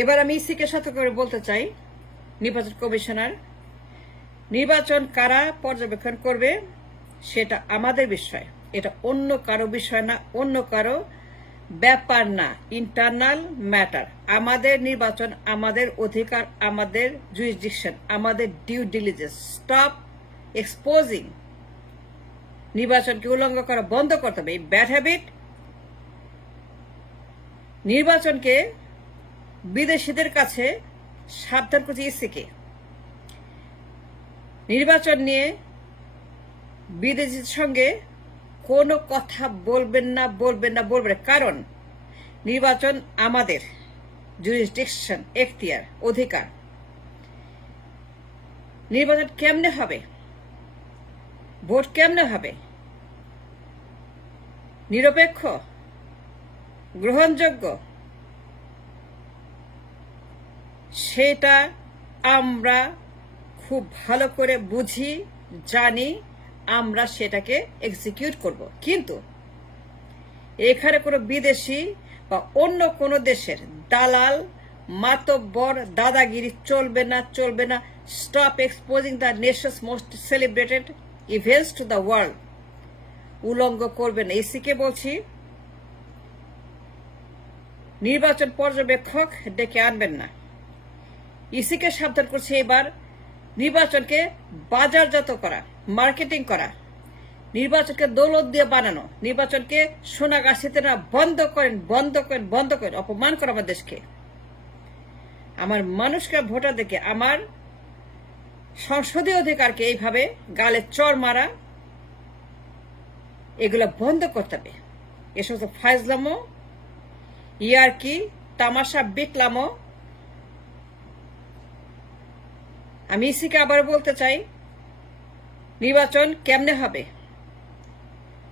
এবার আমি ইসিকে সতর্ক করে বলতে চাই, নির্বাচন কমিশনার, নির্বাচন কারা পর্যবেক্ষণ করবে সেটা আমাদের বিষয়, এটা অন্য কারো বিষয় না, অন্য কারো ব্যাপার না, ইন্টারনাল ম্যাটার। আমাদের নির্বাচন, আমাদের অধিকার, আমাদের জুরিসডিকশন, আমাদের ডিউ ডিলিজেন্স। Stop exposing. নির্বাচনকে উল্লঙ্ঘন করা বন্ধ করতে হবে, এই ব্যাড হ্যাবিট। নির্বাচনকে বিদেশিদের কাছে সাবধান করছে ইসিকে। নির্বাচন নিয়ে বিদেশির সঙ্গে কোনো কথা বলবেন না, বলবেন না, বলবেন না। কারণ নির্বাচন আমাদের জুরিসডিকশন, এখতিয়ার, অধিকার। নির্বাচন কেমনে হবে, ভোট কেমনে হবে, নিরপেক্ষ, গ্রহণযোগ্য, সেটা আমরা খুব ভালো করে বুঝি, জানি, আমরা সেটাকে এক্সিকিউট করব। কিন্তু এখানে কোনো বিদেশি বা অন্য কোনো দেশের দালাল, মাতব্বর, দাদাগিরি চলবে না, চলবে না। Stop exposing the Nations most celebrated events to the world. উলঙ্গ করবেন। ইসিকে বলছি, নির্বাচন পর্যবেক্ষক ডেকে আনবেন না। ইসিকে সাবধান করছে, এবার নির্বাচনকে বাজারজাত করা, মার্কেটিং করা, নির্বাচনকে দৌলত দিয়ে বানানো, নির্বাচনকে সোনাগাছিতে না, বন্ধ করেন, বন্ধ করেন, বন্ধ করেন। অপমান করে আমার দেশকে, আমার মানুষকে, ভোটারদেরকে, আমার সংসদীয় অধিকারকে এইভাবে গালে চড় মারা, এগুলো বন্ধ করতে হবে। এ সমস্ত ফাইজলামো, ইয়ারকি, তামাশা, বিকলামো। আমি ইসিকে আবার বলতে চাই, নির্বাচন কেমনে হবে?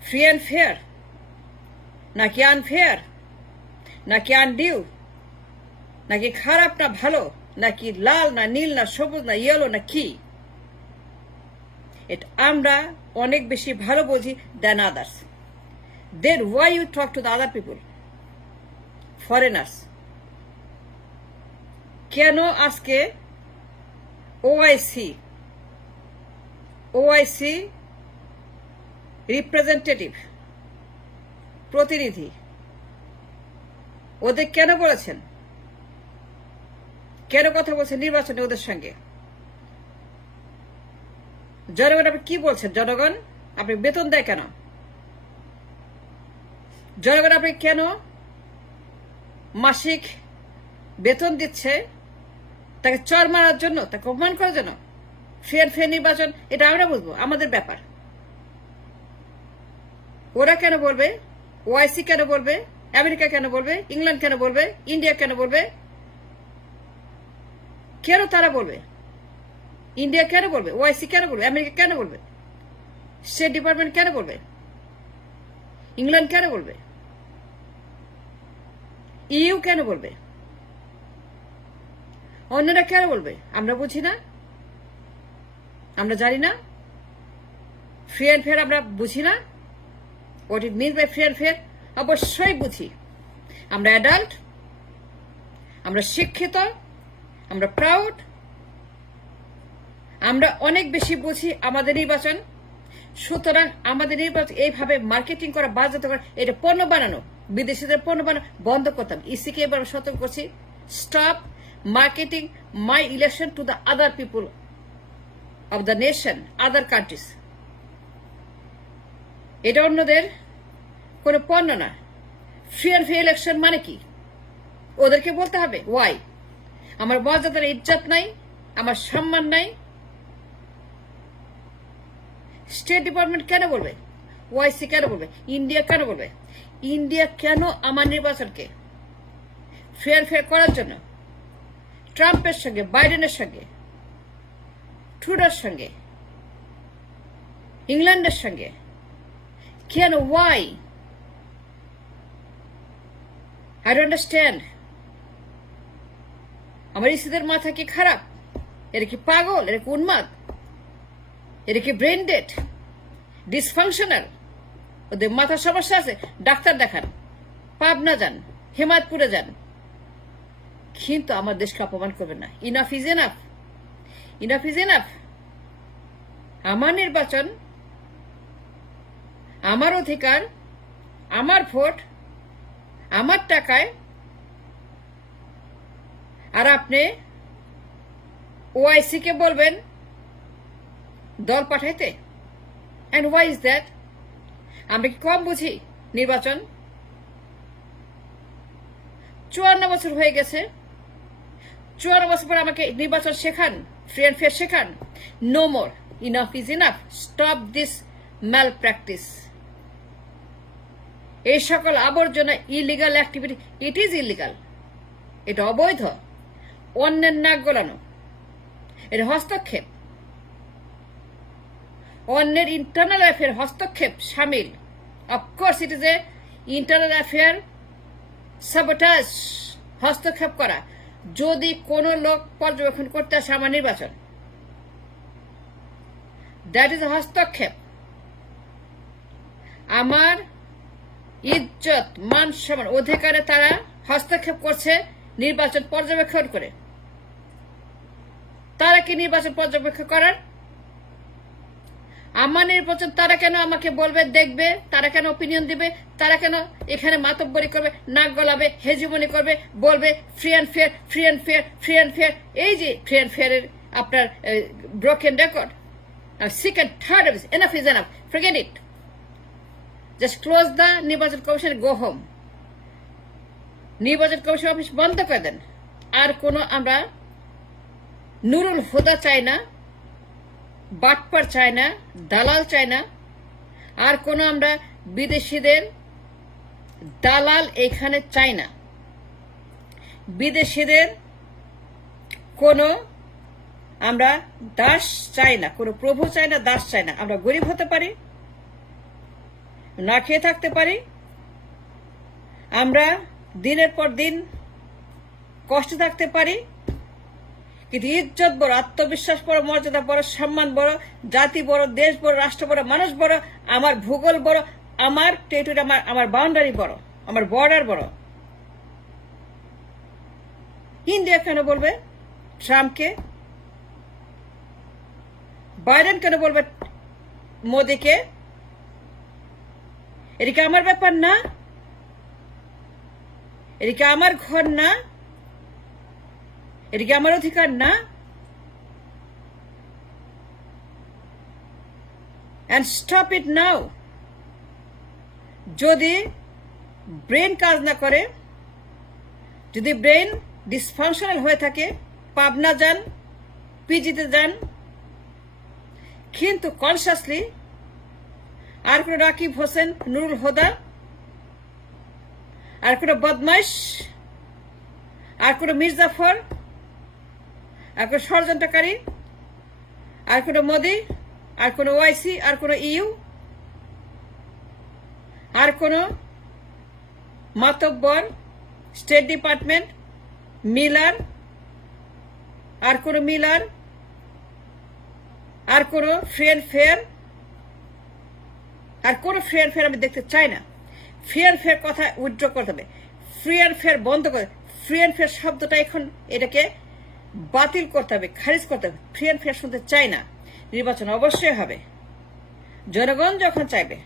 ফ্রি অ্যান্ড ফেয়ার নাকি আনফেয়ার, নাকি আনডিউ, নাকি খারাপ না ভালো, নাকি লাল না নীল না সবুজ না ইয়েলো না কি? এটা আমরা অনেক বেশি ভালো বুঝি then others. Then why you talk to the other people, foreigners? কেন আজকে ওআইসি রিপ্রেজেন্টেটিভ, প্রতিনিধি, ওদের কেন বলেছেন, কেন কথা বলছেন নির্বাচনে ওদের সঙ্গে? জনগণ আপনি কি বলছেন? জনগণ আপনি বেতন দেয় কেন? জনগণ আপনি কেন মাসিক বেতন দিচ্ছে? তাকে চর মারার জন্য, তাকে অপমান করার জন্য? ফের নির্বাচন, এটা আমরা বুঝবো, আমাদের ব্যাপার। ওরা কেন বলবে? ওআইসি কেন বলবে? আমেরিকা কেন বলবে? ইংল্যান্ড কেন বলবে? ইন্ডিয়া কেন বলবে? কেন তারা বলবে? ইন্ডিয়া কেন বলবে? ওআইসি কেন বলবে? আমেরিকা কেন বলবে? স্টেট ডিপার্টমেন্ট কেন বলবে? ইংল্যান্ড কেন বলবে? ইউ কেন বলবে? অন্যরা কেন বলবে? আমরা বুঝি না, আমরা জানি না। ফ্রি অ্যান্ড ফেয়ার আমরা বুঝি না। What it means by free and fair অবশ্যই বুঝি। আমরা অ্যাডাল্ট, আমরা শিক্ষিত, আমরা প্রাউড, আমরা অনেক বেশি বুঝি আমাদের নির্বাচন। সুতরাং আমাদের নির্বাচন এইভাবে মার্কেটিং করা, বাজার করা, এটা পণ্য বানানো, বিদেশিদের পণ্য বানানো বন্ধ করতাম। ইসিকে এবার সতর্ক করছি, stop marketing my election to the other people of the nation, other countries. এটা অন্যদের কোন পণ্য না। ফ্রি অ্যান্ড ফেয়ার ইলেকশন মানে কি? ওদেরকে বলতে হবে ওয়াই। আমার মর্যাদার ইজ্জত নাই, আমার সম্মান নাই। স্টেট ডিপার্টমেন্ট কেন বলবে? ওআইসি কেন বলবে? ইন্ডিয়া কেন বলবে? ইন্ডিয়া কেন আমার নির্বাচনকে ফেয়ার করার জন্য ট্রাম্পের সঙ্গে, বাইডেনের সঙ্গে, ট্রুডোর সঙ্গে, ইংল্যান্ডের সঙ্গে কেন? ওয়াই? I don't understand. আমার ইসিদের মাথা কি খারাপ? এরা কি পাগল? এরা কি উন্মাদ? এরা কি ব্রেন ডেড, ডিসফাংশনাল? ওদের মাথার সমস্যা আছে? ডাক্তার দেখান, পাবনা যান, হেমায়তপুরে যান। কিন্তু আমার দেশকে অপমান করবেন না। Enough is enough, enough is enough. আমার নির্বাচন, আমার অধিকার, আমার ভোট, আমার টাকায়, আর আপনি ওআইসি কে বলবেন দল পাঠাইতে? And why is that? আমরা কি কম বুঝি নির্বাচন? 54 বছর হয়ে গেছে। 54 বছর পর আমাকে নির্বাচন শেখান, ফ্রি অ্যান্ড ফেয়ার শেখান। No more, enough is enough. Stop this malpractice. এই সকল আবর্জনা, illegal activity, it is illegal, এটা অবৈধ, অন্যের নাক গলানো, এটা হস্তক্ষেপ, অন্যের ইন্টারনাল অ্যাফেয়ার হস্তক্ষেপ সামিল। Of course it is a internal affair sabotage, হস্তক্ষেপ করা। যদি কোন লোক পর্যবেক্ষণ করতে আসে আমার নির্বাচন, দ্যাট ইজ হস্তক্ষেপ। আমার ইজ্জত, মান সম্মান, অধিকারে তারা হস্তক্ষেপ করছে নির্বাচন পর্যবেক্ষণ করে। তারা কি নির্বাচন পর্যবেক্ষণ করার? আমার নির্বাচন তারা কেন আমাকে বলবে, দেখবে? তারা কেন ওপিনিয়ন দিবে? তারা কেন এখানে মাতব্বরি করবে, নাক গলাবে, হেজিমনি করবে, বলবে free and fair, free and fair, free and fair? এই যে ফ্রি অ্যান্ড ফেয়ারের আপনার broken record, second third enough is enough, forget it. Just close the নির্বাচন কমিশন, গো হোম। নির্বাচন কমিশন অফিস বন্ধ করে দেন। আর কোনো আমরা নুরুল হুদা চাই না, বাটপার চাই না, দালাল চাই না। আর কোনো আমরা বিদেশিদের দালাল এখানে চাই না। বিদেশিদের কোনো আমরা দাস চাই না, কোনো প্রভু চাই না, দাস চাই না। আমরা গরিব হতে পারি, না খেয়ে থাকতে পারি, আমরা দিনের পর দিন কষ্ট থাকতে পারি, কিন্তু ইজ্জত বড়, আত্মবিশ্বাস বড়, মর্যাদা বড়, সম্মান বড়, জাতি বড়, দেশ বড়, রাষ্ট্র বড়, মানুষ বড়, আমার ভূগোল বড়, আমার টেরিটরি, আমার বাউন্ডারি বড়, আমার বর্ডার বড়। ইন্ডিয়া কেন বলবে ট্রাম্পকে? বাইডেন কেন বলবে মোদিকে? এটা কি আমার ব্যাপার না? এটা কি আমার ঘর না? এটা কি আমার অধিকার না? And stop it now. যদি ব্রেন কাজ না করে, যদি ব্রেন ডিসফাংশনাল হয়ে থাকে, পাবনা যান, পিজিতে যান, কিন্তু কনসিয়াসলি আর কোন রাকিব হোসেন, নুরুল হুদা, আর কোন বদমাইশ, আর কোন মির্জাফর, আর কোন ষড়যন্ত্রকারী, আর কোন মোদি, আর কোন ওআইসি, আর কোন ইউ, আর কোন মাতব্বর, স্টেট ডিপার্টমেন্ট, মিলার, আর কোন মিলার, আর কোন ফ্রি অ্যান্ড ফেয়ার, আর কোন ফ্রি অ্যান্ড ফেয়ার আমি দেখতে চাই না। ফ্রি অ্যান্ড ফেয়ার কথা উইথড্র করতে হবে, ফ্রি অ্যান্ড ফেয়ার বন্ধ করে, ফ্রি অ্যান্ড ফেয়ার শব্দটা এখন এটাকে বাতিল করতে হবে, খারিজ করতে হবে। ফ্রি অ্যান্ড ফেয়ার শুনতে চাই না। নির্বাচন অবশ্যই হবে, জনগণ যখন চাইবে,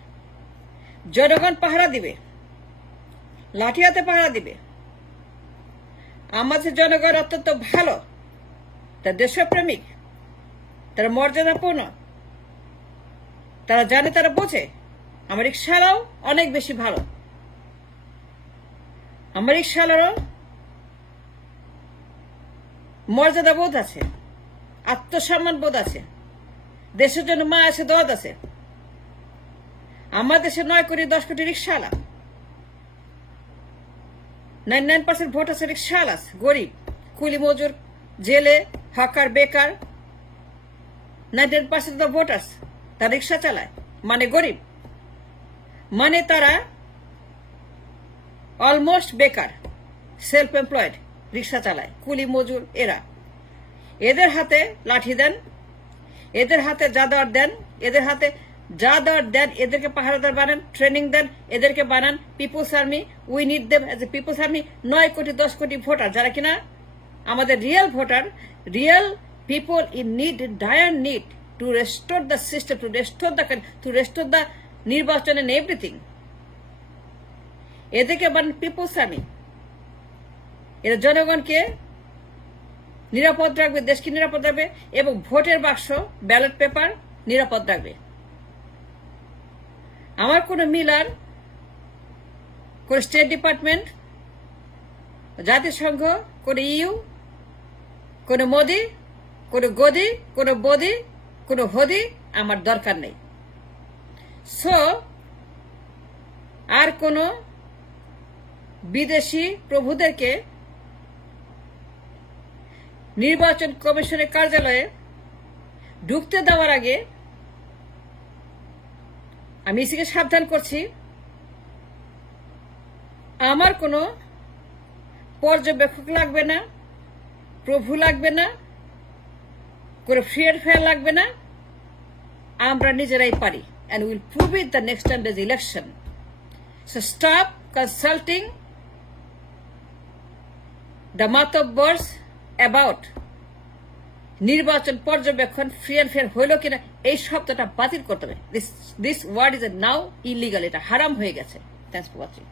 জনগণ পাহারা দিবে, লাঠি হাতে পাহারা দিবে। আমাদের জনগণ অত্যন্ত ভালো, তারা দেশপ্রেমিক, তারা মর্যাদাপূর্ণ, তারা জানে, তারা বোঝে। আমার রিকশালাও অনেক বেশি ভালো, আমার রিকশালারও মর্যাদা বোধ আছে, আত্মসম্মান বোধ আছে, দেশের জন্য মা আছে, দরদ আছে। আমার দেশে 9 কোটি 10 কোটি রিকশাওয়ালা, 99% ভোট আছে রিকশাওয়ালা, গরিব, কুলি মজুর, জেলে, হকার, বেকার। 99% অফ ভোটার্স তারা রিকশা চালায়, মানে গরিব, মানে তারা অলমোস্ট বেকার, সেলফ এমপ্লয়েড, রিকশা চালায়, কুলি মজুর। এরা, এদের হাতে লাঠি দেন, এদের হাতে যা দেওয়ার দেন, এদের হাতে যা দেওয়ার দেন, এদেরকে পাহারাদার বানান, ট্রেনিং দেন, এদেরকে বানান people's army. We need them as a people's army. 9 crore 10 crore voter যারা কিনা আমাদের real voter, real people in need, dire need to restore the system, to restore the নির্বাচন এন্ড এভরিথিং। এদেরকে পিপলস আর্মি, এরা জনগণকে নিরাপদ রাখবে, দেশকে নিরাপদ রাখবে এবং ভোটের বাক্স, ব্যালট পেপার নিরাপদ রাখবে। আমার কোন মিলার, কোন স্টেট ডিপার্টমেন্ট, জাতিসংঘ, কোন ইউ, কোন মোদি, কোন গদি, কোন বদি, কোন হদি আমার দরকার নেই। সো আর কোন বিদেশি প্রভুদেরকে নির্বাচন কমিশনের কার্যালয়ে ঢুকতে দেওয়ার আগে আমি ইসিকে সাবধান করছি, আমার কোনো পর্যবেক্ষক লাগবে না, প্রভু লাগবে না, কোনো ফ্রি এন্ড ফেয়ার লাগবে না, আমরা নিজেরাই পারি। And we will prove it the next time there's election. So stop consulting the মাতব্বরস about নির্বাচন পর্যবেক্ষণ ফ্রি এন্ড ফেয়ার হইল কিনা এই শব্দটা বাতিল করতে হবে। This word is now illegal, এটা হারাম হয়ে গেছে। Thanks for watching.